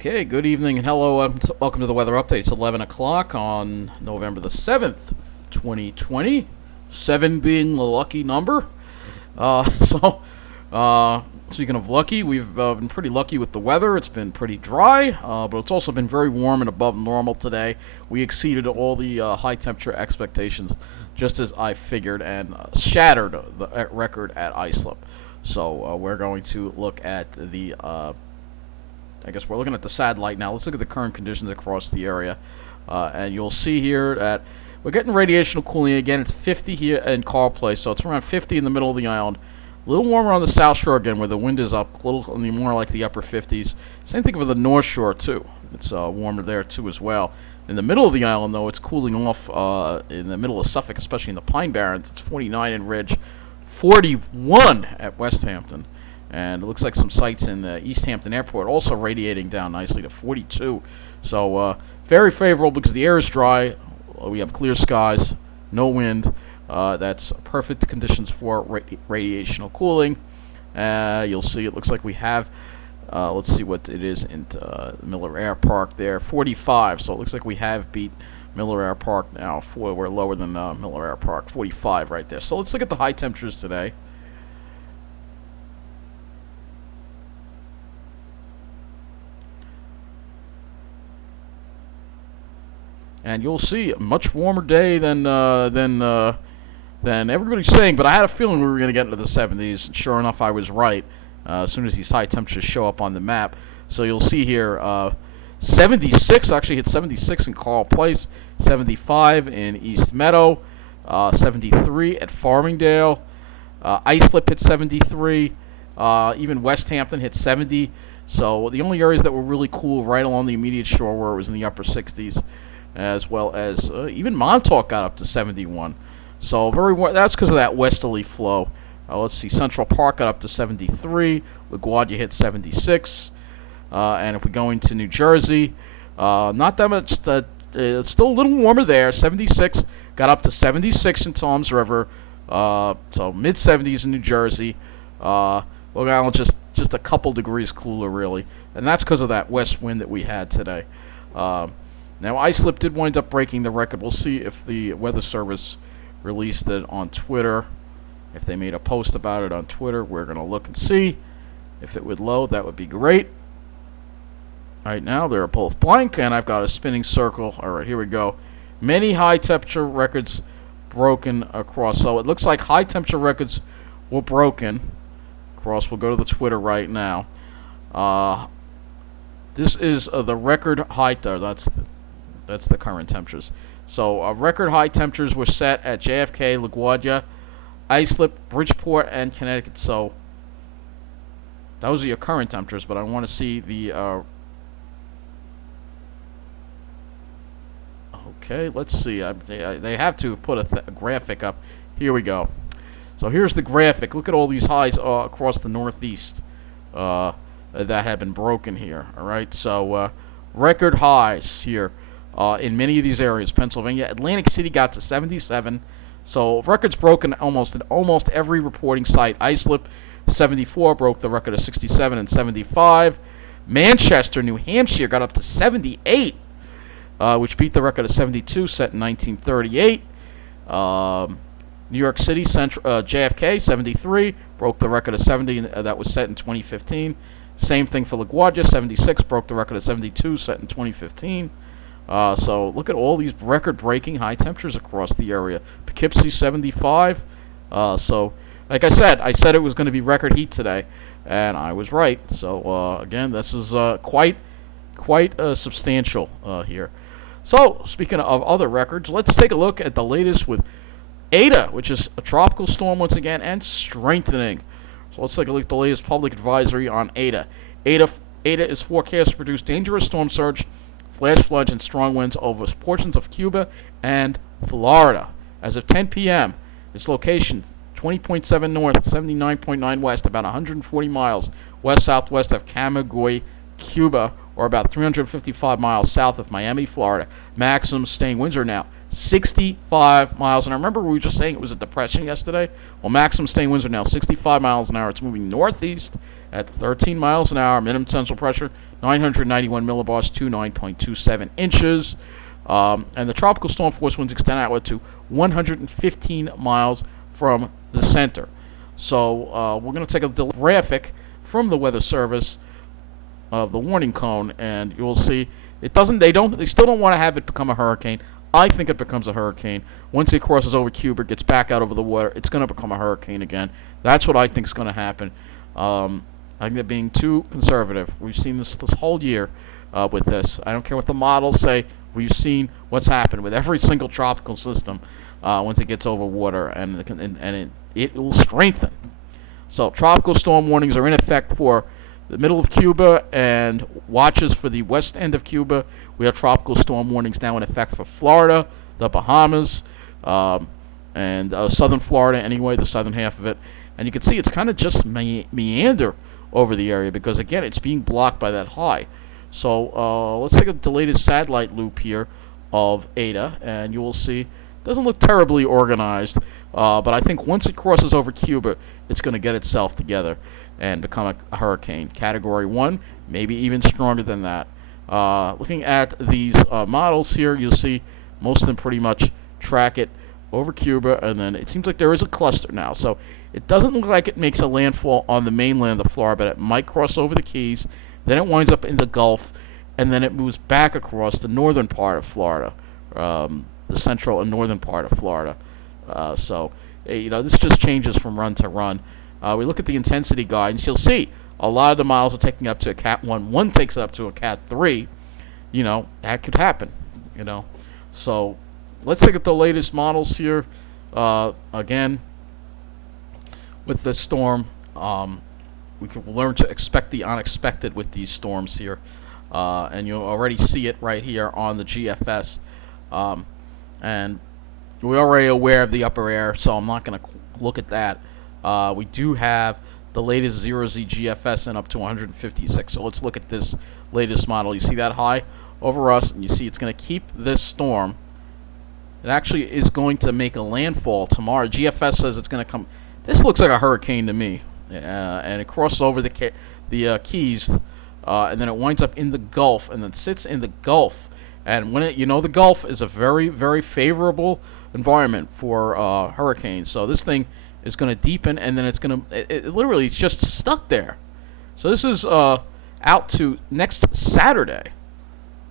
Okay, good evening and hello. Welcome to the weather update. It's 11 o'clock on November the 7th, 2020. 7 being the lucky number. Speaking of lucky, we've been pretty lucky with the weather. It's been pretty dry, but it's also been very warm and above normal today. We exceeded all the high temperature expectations, just as I figured, and shattered the record at Islip. So we're going to look at the I guess we're looking at the satellite now. Let's look at the current conditions across the area. And you'll see here that we're getting radiational cooling again. It's 50 here in Carl Place, so it's around 50 in the middle of the island. A little warmer on the South Shore again, where the wind is up, a little more like the upper 50s. Same thing for the North Shore, too. It's warmer there, too, as well. In the middle of the island, though, it's cooling off in the middle of Suffolk, especially in the Pine Barrens. It's 49 in Ridge, 41 at West Hampton. And it looks like some sites in East Hampton Airport also radiating down nicely to 42. So very favorable because the air is dry. We have clear skies, no wind. That's perfect conditions for radiational cooling. You'll see it looks like we have, let's see what it is in Miller Air Park there, 45. So it looks like we have beat Miller Air Park now. We're lower than Miller Air Park, 45 right there. So let's look at the high temperatures today. And you'll see a much warmer day than everybody's saying. But I had a feeling we were going to get into the 70s. And sure enough, I was right. As soon as these high temperatures show up on the map, so you'll see here, 76 actually hit 76 in Carl Place, 75 in East Meadow, 73 at Farmingdale, Islip hit 73, even West Hampton hit 70. So the only areas that were really cool right along the immediate shore where it was in the upper 60s. As well as even Montauk got up to 71. So that's because of that westerly flow. Let's see, Central Park got up to 73. LaGuardia hit 76. And if we go into New Jersey, not that much. It's still a little warmer there. 76 got up to 76 in Toms River. So mid 70s in New Jersey. Long Island just a couple degrees cooler really, and that's because of that west wind that we had today. Now, Islip did wind up breaking the record. We'll see if the Weather Service released it on Twitter. If they made a post about it on Twitter, we're going to look and see. If it would load, that would be great. Right now, they're both blank, and I've got a spinning circle. All right, here we go. Many high-temperature records broken across. So it looks like high-temperature records were broken across. We'll go to the Twitter right now. This is the record height there. That's the current temperatures. So record high temperatures were set at JFK, LaGuardia, Islip, Bridgeport, and Connecticut. So those are your current temperatures, but I want to see the... okay, let's see. They have to put a graphic up. Here we go. So here's the graphic. Look at all these highs across the Northeast that have been broken here. All right, so record highs here. In many of these areas, Pennsylvania, Atlantic City got to 77. So records broken almost at almost every reporting site. Islip, 74, broke the record of 67 and 75. Manchester, New Hampshire, got up to 78, which beat the record of 72 set in 1938. New York City, JFK, 73, broke the record of 70 that was set in 2015. Same thing for LaGuardia, 76, broke the record of 72 set in 2015. So look at all these record-breaking high temperatures across the area. Poughkeepsie 75. So like I said it was going to be record heat today, and I was right. So again, this is quite substantial here. So speaking of other records, let's take a look at the latest with Eta, which is a tropical storm once again and strengthening. So let's take a look at the latest public advisory on Eta. Eta is forecast to produce dangerous storm surge, flash floods, and strong winds over portions of Cuba and Florida. As of 10 p.m., its location, 20.7 north, 79.9 west, about 140 miles west-southwest of Camagüey, Cuba, or about 355 miles south of Miami, Florida. Maximum staying winds are now 65 miles. And I remember we were just saying it was a depression yesterday. Well, maximum staying winds are now 65 miles an hour. It's moving northeast at 13 miles an hour. Minimum tensile pressure 991 millibars to 9.27 inches. And the tropical storm force winds extend outward to 115 miles from the center. So we're going to take a graphic from the Weather Service of the warning cone, and you'll see it doesn't. They still don't want to have it become a hurricane. I think it becomes a hurricane once it crosses over Cuba, gets back out over the water. It's going to become a hurricane again. That's what I think is going to happen. I think they're being too conservative. We've seen this whole year with this. I don't care what the models say. We've seen what's happened with every single tropical system once it gets over water, and it will strengthen. So tropical storm warnings are in effect for the middle of Cuba and watches for the west end of Cuba. We have tropical storm warnings now in effect for Florida, the Bahamas, and southern Florida anyway, the southern half of it. And you can see it's kind of just meander over the area because, again, it's being blocked by that high. So let's take the latest satellite loop here of Eta, and you will see it doesn't look terribly organized, but I think once it crosses over Cuba, it's going to get itself together and become a hurricane. Category 1, maybe even stronger than that. Looking at these models here, you'll see most of them pretty much track it over Cuba, and then it seems like there is a cluster now. So it doesn't look like it makes a landfall on the mainland of Florida, but it might cross over the Keys. Then it winds up in the Gulf, and then it moves back across the northern part of Florida, the central and northern part of Florida. So this just changes from run to run. We look at the intensity guidance. You'll see a lot of the models are taking up to a Cat 1. One takes it up to a Cat 3. That could happen. So let's look at the latest models here. Again, with the storm, we can learn to expect the unexpected with these storms here. And you'll already see it right here on the GFS. And we're already aware of the upper air, so I'm not going to look at that. We do have the latest 0Z GFS and up to 156. So let's look at this latest model. You see that high over us, and you see it's going to keep this storm. It actually is going to make a landfall tomorrow. GFS says it's going to come. This looks like a hurricane to me. And it crosses over the Keys, and then it winds up in the Gulf, and then sits in the Gulf. And when the Gulf is a very, very favorable environment for hurricanes. So this thing is going to deepen, and then it's going to literally it's just stuck there. So this is out to next Saturday,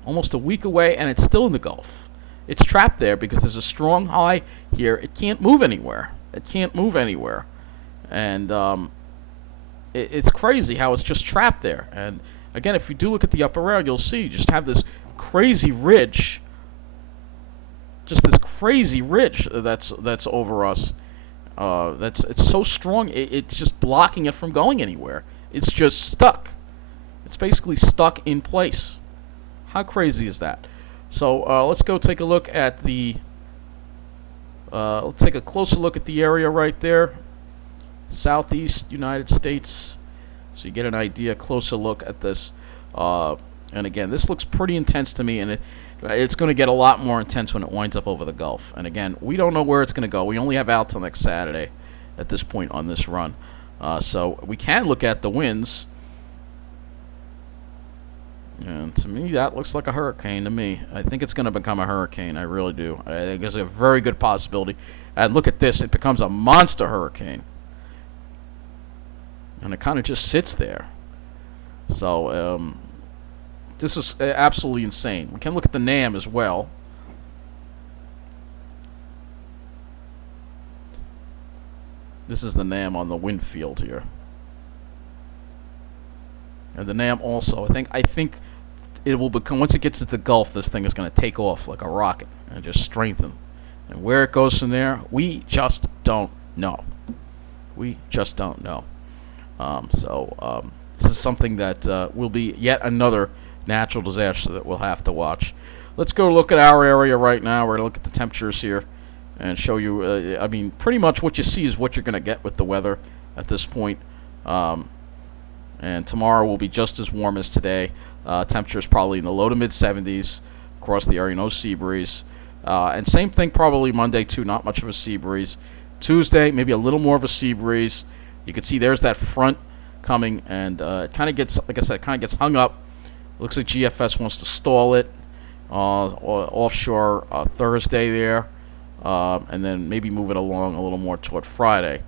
almost a week away, and it's still in the Gulf. It's trapped there because there's a strong high here. It can't move anywhere. And it's crazy how it's just trapped there. And again, if you do look at the upper air, you'll see you just have this crazy ridge, that's over us. It's so strong, it's just blocking it from going anywhere. It's just stuck. It's basically stuck in place. How crazy is that? So let's go take a look at the. Let's take a closer look at the area right there. Southeast United States, so you get an idea, closer look at this. And again, this looks pretty intense to me, and it's going to get a lot more intense when it winds up over the Gulf. And again, we don't know where it's going to go. We only have out till next Saturday at this point on this run. So we can look at the winds. And to me, that looks like a hurricane to me. I think it's going to become a hurricane. I really do. I think there's a very good possibility. And look at this. It becomes a monster hurricane. And it kind of just sits there. So this is absolutely insane. We can look at the NAM as well. This is the NAM on the wind field here. And the NAM also, I think it will become, once it gets to the Gulf, this thing is going to take off like a rocket and just strengthen. And where it goes from there, we just don't know. This is something that will be yet another natural disaster that we'll have to watch. Let's go look at our area right now. We're going to look at the temperatures here and show you, pretty much what you see is what you're going to get with the weather at this point. And tomorrow will be just as warm as today. Temperatures probably in the low to mid 70s across the area, no sea breeze. And same thing probably Monday too, not much of a sea breeze. Tuesday, maybe a little more of a sea breeze. You can see there's that front coming, and it kind of gets, like I said, kind of gets hung up. Looks like GFS wants to stall it offshore Thursday there, and then maybe move it along a little more toward Friday.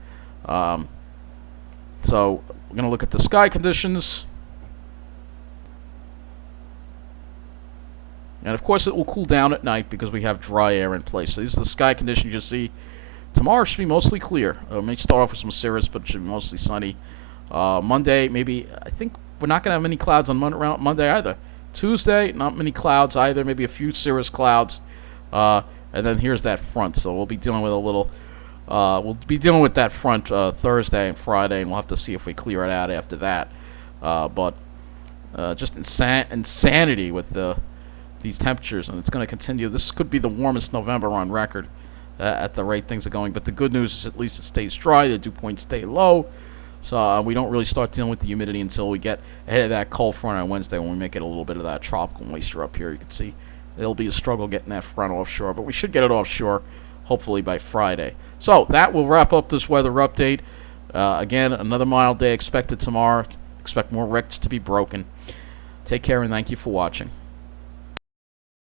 So we're going to look at the sky conditions. And of course it will cool down at night because we have dry air in place. So these are the sky conditions you see. Tomorrow should be mostly clear. It may start off with some cirrus, but it should be mostly sunny. Monday, maybe, I think we're not going to have many clouds on Monday either. Tuesday, not many clouds either, maybe a few cirrus clouds. And then here's that front, so we'll be dealing with that front Thursday and Friday, and we'll have to see if we clear it out after that. But just insanity with these temperatures, and it's going to continue. This could be the warmest November on record at the rate things are going. But the good news is at least it stays dry. The dew points stay low. So we don't really start dealing with the humidity until we get ahead of that cold front on Wednesday when we make it a little bit of that tropical moisture up here. You can see it'll be a struggle getting that front offshore, but we should get it offshore hopefully by Friday. So that will wrap up this weather update. Again, another mild day expected tomorrow. Expect more records to be broken. Take care and thank you for watching.